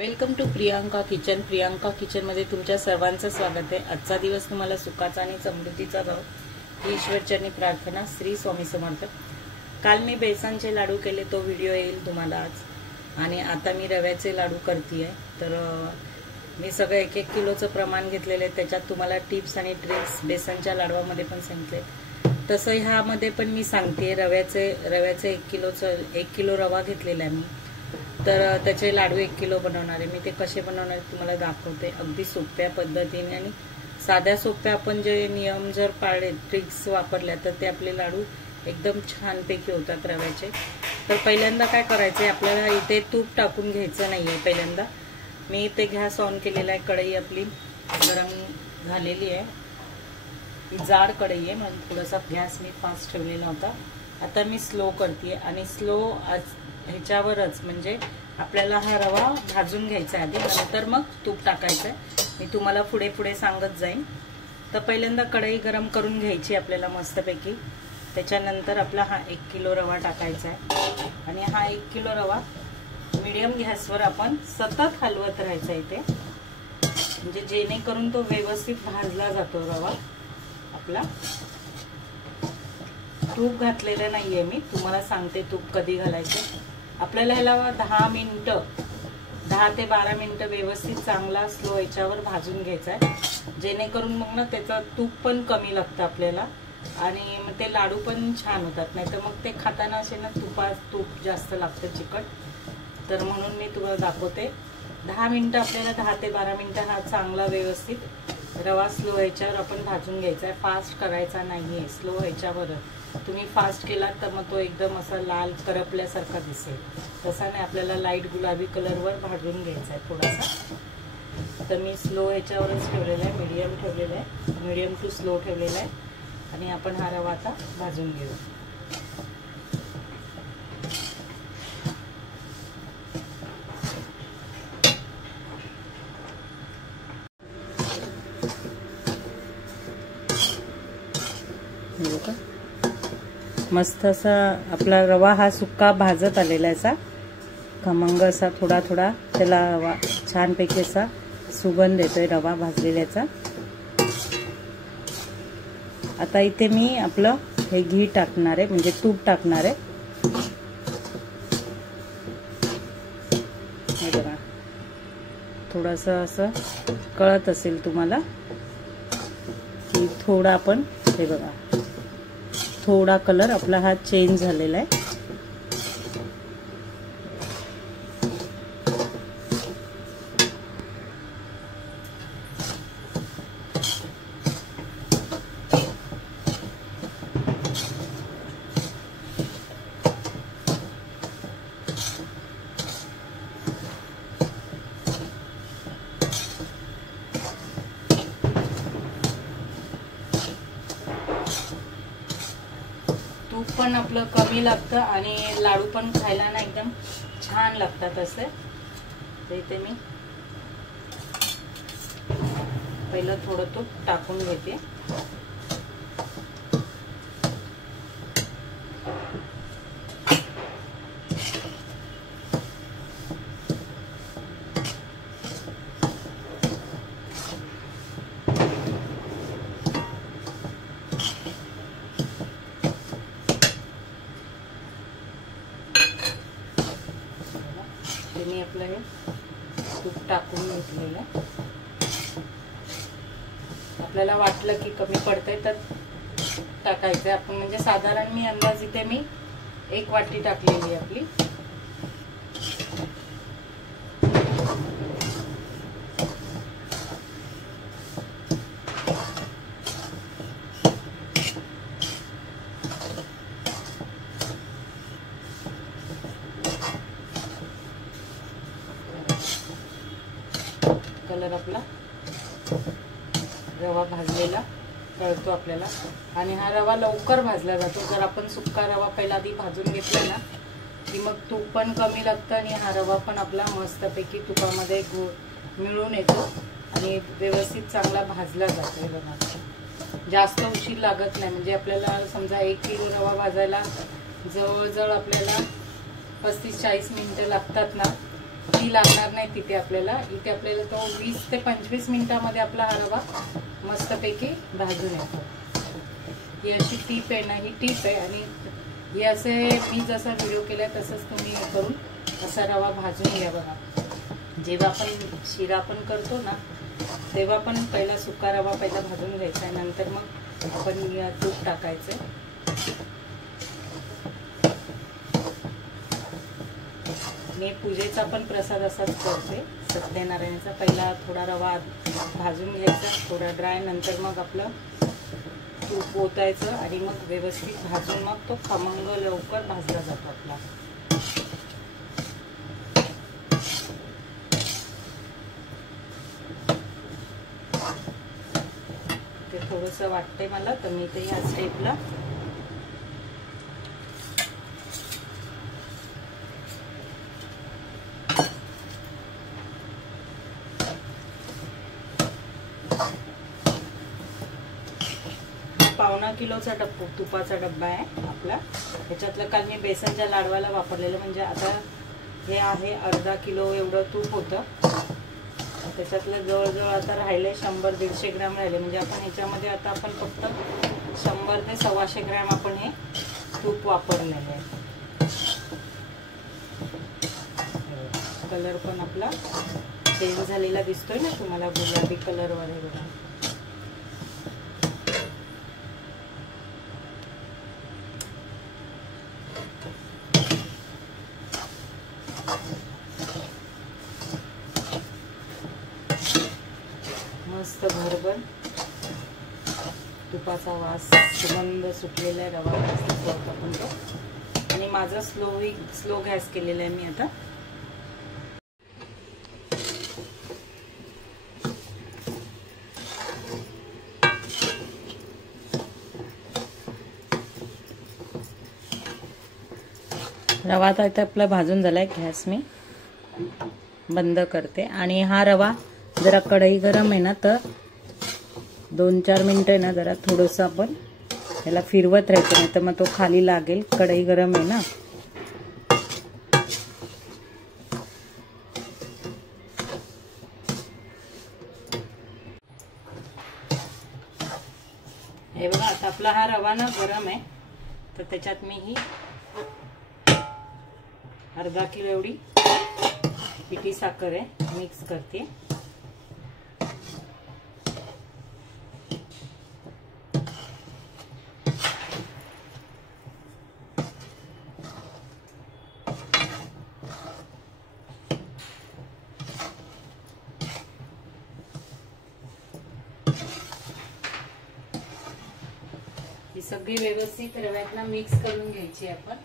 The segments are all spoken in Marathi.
Welcome to Priyanka kitchen. Priyanka kitchen मध्ये तुमच्या सर्वांचं स्वागत आहे। आजचा दिवस तुम्हाला सुखाचा आणि समृद्धीचा जावो ही ईश्वरचरणी प्रार्थना। श्री स्वामी समर्थ। काल मी बेसनचे लाडू केले, तो व्हिडिओ येईल तुम्हाला आज। आणि आता मी रव्याचे लाडू करते आहे। तर मी सगळं 1-1 किलोचं प्रमाण घेतलेले आहे। त्याच्यात तुम्हाला टिप्स आणि ट्रिक्स बेसनच्या लाडवामध्ये पण सांगितले, तसं ह्यामध्ये पण मी सांगते। रव्याचे 1 किलो रवा घेतलेला आहे मी, तर त्याचे लाडू 1 किलो बनवणार आहे मी। ते कसे बनवणार तुम्हाला दाखवते, अगदी सोप्या पद्धतीने आणि साध्या सोप्या। आपण जे नियम जर पाळले, ट्रिक्स वापरल्या, तर ते आपले लाडू एकदम छानपैकी होतात रव्याचे। तर पहिल्यांदा काय करायचे, आपल्याला इथे तूप टाकून घ्यायचं नाहीये। पहिल्यांदा मी इथे गॅस ऑन केलेला आहे, कढई आपली गरम झालेली आहे। ही जाड कढई आहे म्हणून थोडासा गॅस मी फास्ट ठेवलेला होता। आता मी स्लो करते आणि स्लो ह्याच्यावरच, म्हणजे आपल्याला हा रवा भाजून घ्यायचा आधी, नंतर मग तूप टाकायचं आहे। मी तुम्हाला पुढे पुढे सांगत जाईन। तर पहिल्यांदा कढई गरम करून घ्यायची आपल्याला मस्तपैकी। त्याच्यानंतर आपला हा 1 किलो रवा टाकायचा आहे आणि हा 1 किलो रवा मीडियम गॅसवर आपण सतत हलवत राहायचा इथे, म्हणजे जेणेकरून तो व्यवस्थित भाजला जातो रवा आपला। तूप घातलेलं नाहीये मी, तुम्हाला सांगते तूप कधी घालायचं। आपल्याला ह्याला 10 मिनिटं 10 ते 12 मिनिटं व्यवस्थित चांगला स्लो याच्यावर भाजून घ्यायचा आहे, जेणेकरून मग ना त्याचं तूप पण कमी लागतं आपल्याला आणि मग ते लाडू पण छान होतात। नाही तर मग ते खाताना असे ना तूप जास्त लागतं चिकट। तर म्हणून मी तुम्हाला दाखवते 10 मिनिटं, आपल्याला 10 ते 12 मिनिटं हा चांगला व्यवस्थित रवा स्लो ह्याच्यावर आपण भाजून घ्यायचा आहे। फास्ट करायचा नाहीये, स्लो ह्याच्यावर। तुम्ही फास्ट केलात तर मग तो एकदम असा लाल करपल्यासारखा दिसेल, तसा नाही, आपल्याला लाईट गुलाबी कलरवर भाजून घ्यायचा आहे थोडासा। तर मी स्लो ह्याच्यावरच ठेवलेला आहे, मीडियम ठेवलेला आहे, मीडियम टू स्लो ठेवलेला आहे। आणि आपण हा रवा आता भाजून घेऊ। मस्त असा आपला रवा हा सुक्का भाजत आलेला आहे, असा खमंग असा थोडा थोडा त्याला छानपैकी असा सुगंध येतोय रवा भाजलेल्याचा। आता इथे मी आपलं हे घी टाकणार आहे, म्हणजे तूप टाकणार आहे। हे बघा, थोडंसं असं कळत असेल तुम्हाला की थोडा आपण, हे बघा थोडा कलर आपला हा चेंज झालेला आहे। तूप पण आपलं कमी लागतं आणि लाडू पण खायला ना एकदम छान लागतात असे। तर इथे मी पहिलं थोडं तूप टाकून घेते। मी आपलं हे तूप टाकून घेतलेलं आहे। आपल्याला वाटलं की कमी पडतंय तर टाकायचं आपण, म्हणजे साधारण मी अंदाज इथे मी 1 वाटी टाकलेली आहे आपली। कलर आपला रवा भाजलेला कळतो आपल्याला, आणि हा रवा लवकर भाजला जातो। जर आपण सुक्का रवा पहिला आधी भाजून घेतला ना की मग तूप पण कमी लागतं आणि हा रवा पण आपला मस्तपैकी तुपामध्ये मिळून येतो आणि व्यवस्थित चांगला भाजला जातो। बघा, जास्त उशीर लागत नाही, म्हणजे आपल्याला समजा 1 किलो रवा भाजायला जवळजवळ आपल्याला 35-40 मिनिटं लागतात ना, ती लागणार नाही तिथे आपल्याला. इथे आपल्याला तो 20 ते 25 मिनिटांमध्ये आपला हा रवा मस्तपैकी भाजून येतो. ही अशी टीप आहे ना, ही टीप आहे. आणि हे असे मी जसा व्हिडिओ केला तसंच तुम्ही हे करून असा रवा भाजून घ्या. बघा, जेव्हा आपण शिरा पण करतो ना तेव्हा पण पहिला सुका रवा पहिला भाजून घ्यायचा आहे, नंतर मग आपण तूप टाकायचं. मी पूजेचा पण प्रसाद असाच करते. सत्यनारायणाचा पहिला थोडा रवा भाजून घ्यायचा, थोडा ड्राय, नंतर मग आपलं तूप ओतायचं आणि मग व्यवस्थित भाजून मग तो खमंग लवकर भाजला जातो आपला. ते थोडंसं वाटतंय मला, तर मी ते ह्या स्टेपला पावणा किलोचा तुपाचा डब्बा आहे आपला. ह्याच्यातलं काल मी बेसनच्या लाडवाला वापरलेलं, म्हणजे आता हे आहे अर्धा किलो एवढं तूप होतं. त्याच्यातलं जवळजवळ आता राहिले 100-150 ग्रॅम राहिले. म्हणजे आपण ह्याच्यामध्ये आता आपण फक्त 100 ते 125 ग्रॅम आपण हे तूप वापरलेलं आहे. कलर पण आपला चेंज झालेला दिसतोय ना तुम्हाला, गुलाबी कलरवर आहे बघा. मस्त भरभर तुपाचा वास, सुगंध सुटलेला आहे. रवा मस्त आपण तो. आणि माझा स्लो गॅस केलेला आहे मी आता. रवा आता इथे आपला भाजून झालाय. गॅस मी बंद करते. आणि हा रवा जरा कढई गरम आहे ना, तर 2-4 मिनिटं आहे ना जरा थोडंसं आपण याला फिरवत राहायचं, नाही तर मग तो खाली लागेल. कढई गरम आहे ना. हे बघा, आता आपला हा रवा ना गरम आहे, तर त्याच्यात मी ही अर्धा किलो एवढी पिठी साखर आहे मिक्स करते. ही सगळी व्यवस्थित रव्यातला मिक्स करून घ्यायची आपण.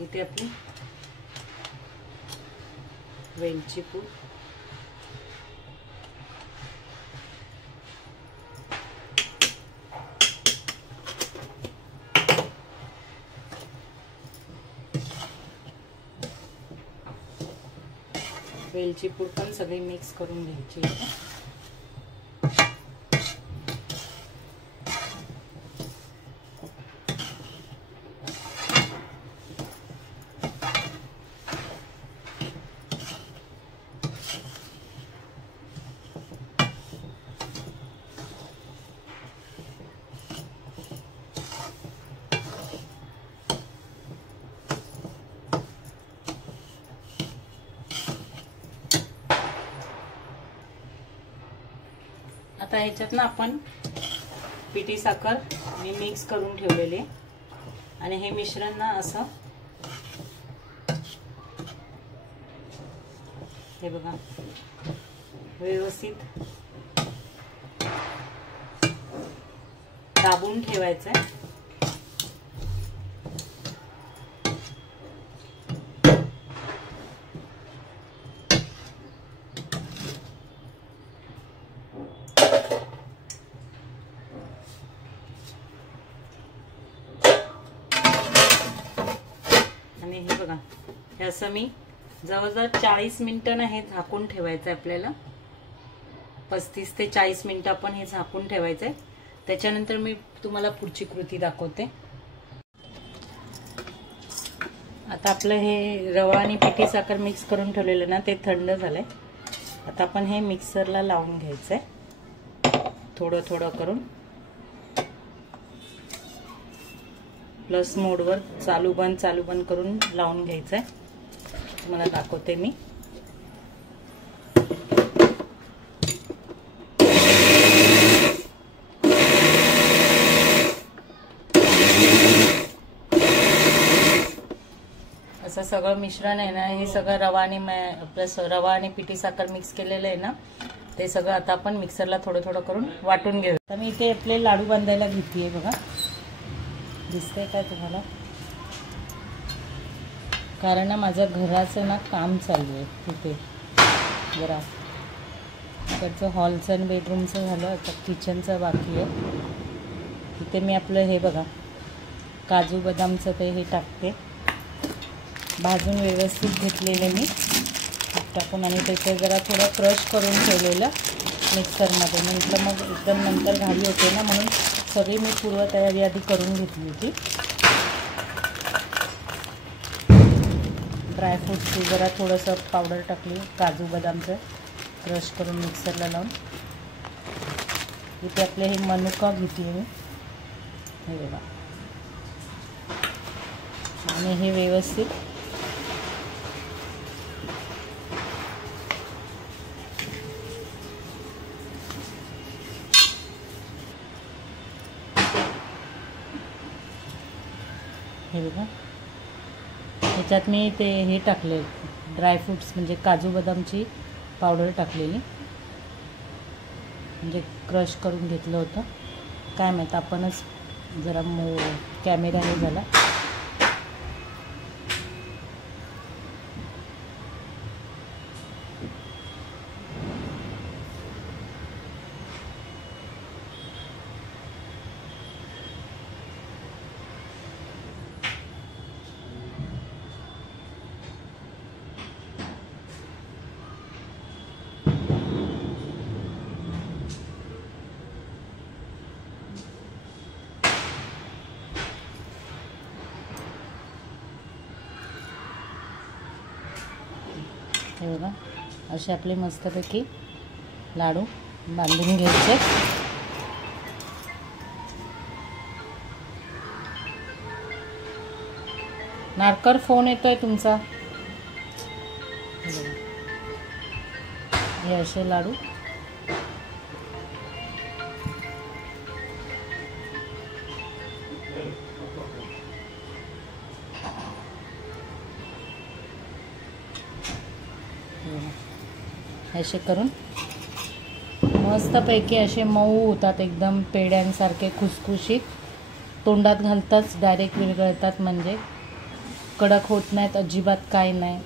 इथे आपली वेलची पूड, वेलची पूड पण सगळी मिक्स करून घ्यायची. आता ह्याच्यात ना आपण पिठी साखर मी मिक्स करून ठेवलेले आणि हे मिश्रण ना असं हे बघा व्यवस्थित दाबून ठेवायचं आहे. आणि हे बघा हे असं मी जवळजवळ 40 मिनिटं ना हे झाकून ठेवायचं आहे आपल्याला. 35 ते 40 मिनिटं आपण हे झाकून ठेवायचं आहे. त्याच्यानंतर मी तुम्हाला पुढची कृती दाखवते. आता आपलं हे रवा आणि पिठी साखर मिक्स करून ठेवलेलं ना ते थंड झालंय. आता आपण हे मिक्सरला लावून घ्यायचंय थोडं थोडं करून. प्लस मोडवर चालू बंद करून लावून घ्यायचंय. तुम्हाला दाखवते मी. असं सगळं मिश्रण आहे ना, हे सगळं रवा आणि पिठी साखर मिक्स केलेलं आहे ना, ते सगळं आता आपण मिक्सरला थोडं थोडं करून वाटून घेऊ. तर मी इथे आपले लाडू बांधायला घेतलीये बघा. दिसतंय काय तुम्हाला? कारण ना माझं घराचं ना काम चालू आहे तिथे जरा. इकडचं हॉलचं आणि बेडरूमचं झालं, आता किचनचं बाकी आहे. इथे मी आपलं हे बघा काजू बदामचं ते हे टाकते. भाजून व्यवस्थित घेतलेले मी टाकून आणि त्याचं जरा थोडं क्रश करून ठेवलेलं मिक्सरमध्ये. म्हटलं मग एकदम नंतर घाई होते ना, म्हणून सगळी मी पूर्वतयारी आधी करून घेतली होती. ड्रायफ्रूट्सची जरा थोडंसं पावडर टाकली, काजू बदामचं क्रश करून मिक्सरला लावून. इथे आपले हे मनुका घेतली मी, हे बघा. आणि हे व्यवस्थित हे बघा. त्याच्यात मी ते हे टाकले ड्रायफ्रूट्स, म्हणजे काजू बदामची पावडर टाकलेली, म्हणजे क्रश करून घेतलं होतं. काय माहीत आपणच जरा कॅमेरा हे झाला. हे बघा असे आपले मस्तपैकी लाडू बांधून घ्यायचे. नारकर फोन येतोय तुमचा. हे असे लाडू असे करून मस्तपैकी असे मऊ होतात, एकदम पेड्यांसारखे खुसखुशीत. तोंडात घालताच डायरेक्ट विरघळतात, म्हणजे कडक होत नाहीत अजिबात, काय नाही.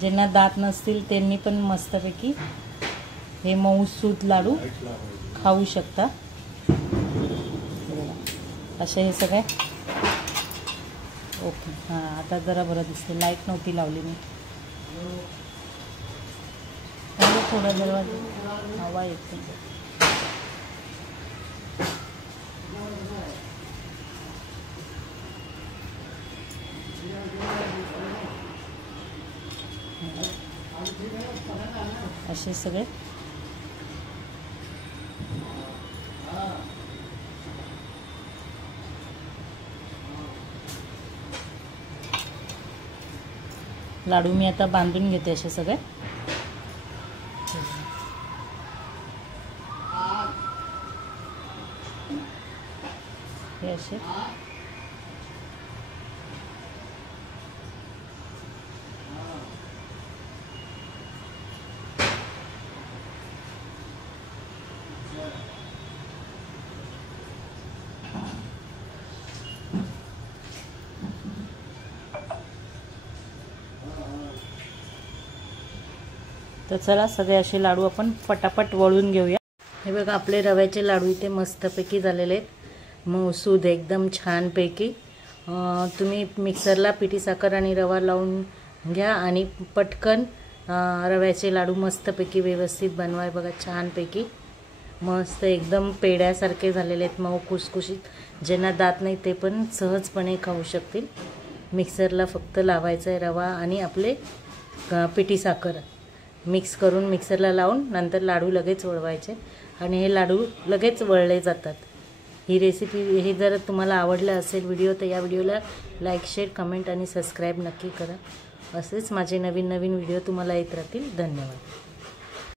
ज्यांना दात नसतील त्यांनी पण मस्तपैकी हे मऊसूत लाडू खाऊ शकता. असे हे सगळे. ओके, हां आता जरा बरं दिसते. लाईट नव्हती लावली मी. थोडं जरा हवा येते. असे सगळे लाडू मी आता बांधून घेते असे सगळे. हे असे तर चला सगळे असे लाडू आपण पटापट वळून घेऊया. हे बघा आपले रव्याचे लाडू इथे मस्तपैकी झालेले आहेत, मऊसूद एकदम छानपैकी. तुम्ही मिक्सरला पिठी साखर आणि रवा लावून घ्या आणि पटकन रव्याचे लाडू मस्तपैकी व्यवस्थित बनवाय. बघा छानपैकी मस्त एकदम पेड्यासारखे झालेले आहेत, मऊ खुसखुशीत. ज्यांना दात नाही ते पण सहजपणे खाऊ शकतील. मिक्सरला फक्त लावायचं आहे रवा आणि आपले पिठी साखर मिक्स करून मिक्सरला लावून नंतर लाडू लगेच वळवायचे आणि हे लाडू लगेच वळले जातात. ही रेसिपी हे जर तुम्हाला आवडलं असेल व्हिडिओ तर या व्हिडिओला लाईक, शेअर, कमेंट आणि सबस्क्राईब नक्की करा. असेच माझे नवीन नवीन व्हिडिओ तुम्हाला येत राहतील. धन्यवाद.